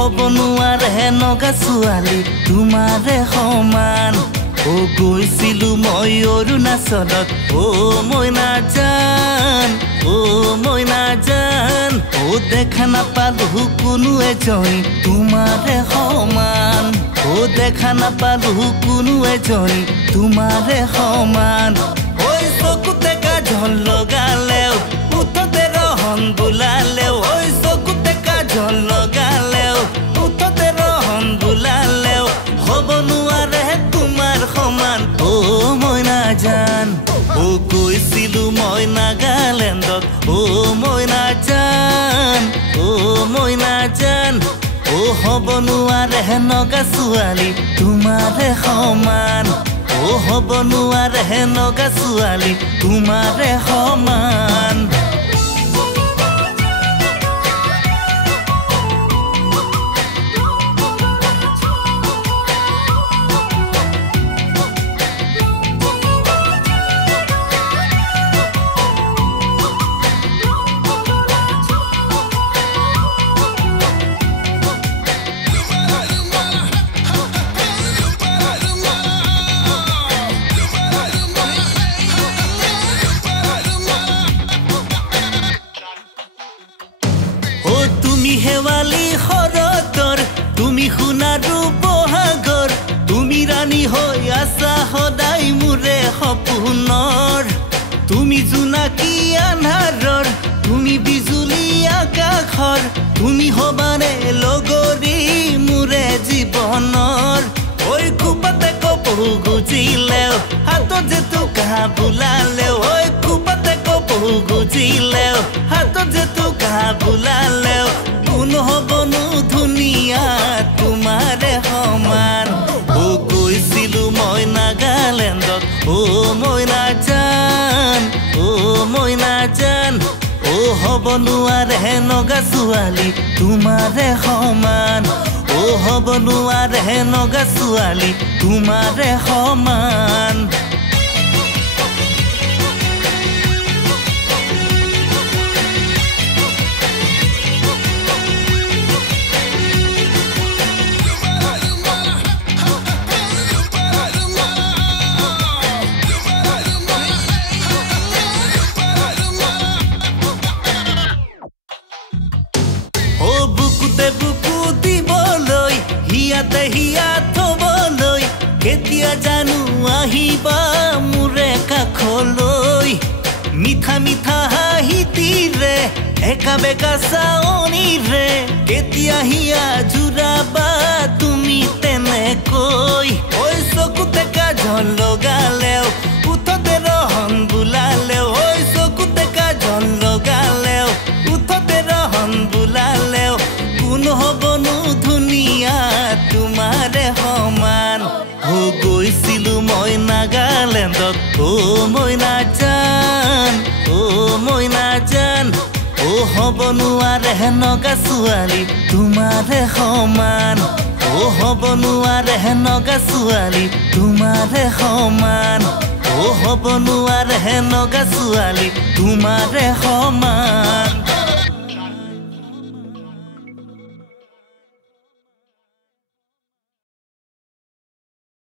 হ'ব নোৱাৰে নগা ছোৱালী তোমাৰে সমান ও গৈছিলো মই অৰুণাচলত ও মইনা জান ও দেখা নাপালো কোনো এজনী তোমাৰে সমান ও দেখা নাপালো কোনো এজনী তোমাৰে সমান ঐ চকুতে কাজল লগালেও উঠতে ৰহন বুলালেও ঐ চকুতে কাজল লগালেও উঠতে ৰহন বুলালেও হ'ব নোৱাৰে তোমাৰ সমান ও মইনা জান ও গৈছিলো মই নাগালেণ্ডত ও মইনা জান ও হ'ব নোৱাৰে নগা ছোৱালী তোমাৰে সমান ও হ'ব নোৱাৰে নগা ছোৱালী তোমাৰে সমান হেৱালি শৰতৰ তুমি সোণাৰু বহাগৰ তুমি ৰাণী হৈ আছা সদায় মোৰে সপোনৰ তুমি জোনাকী আন্ধাৰৰ তুমি বিজুলী আকাশৰ তুমি হবানে লগৰী মোৰে জীৱনৰ ঐ কুপাতে কপহু গুজিলেও হাতত যে টোকা বুলালেও ঐ কুপাতে কপহু গুজিলেও হাতত যে টোকা বুলালেও কোন হবনো ধুনীয়া তোমাৰে সমান ও গৈছিলো মই নাগালেণ্ডত ও মইনা জান ও হ'ব নোৱাৰে নগা ছোৱালী তোমাৰে সমান ও হ'ব নোৱাৰে নগা ছোৱালী তোমাৰে সমান বুকু দিবলৈ হিয়াতে হিয়া থবলৈ কেতিয়া জানো আহিবা মোৰে কাষলৈ মিঠা মিঠা হাঁহিতিৰে একা বেকা চাৱনিৰে কেতিয়া হিয়া জোৰাবা তুমি তেনেকৈ ঐ চকুতে কাজল লগালেও উঠতে ৰহন বুলালেও ঐ চকুতে কাজল লগালেও উঠতে ৰহন বুলালেও কোন হবনো ধুনীয়া তোমাৰে সমান ও গৈছিলো মই নাগালেণ্ডত ও মইনা জান ও হ'ব নোৱাৰে নগা ছোৱালী তোমাৰে সমান ও হ'ব নোৱাৰে নগা ছোৱালী তোমাৰে সমান ও হ'ব নোৱাৰে নগা ছোৱালী তোমাৰে সমান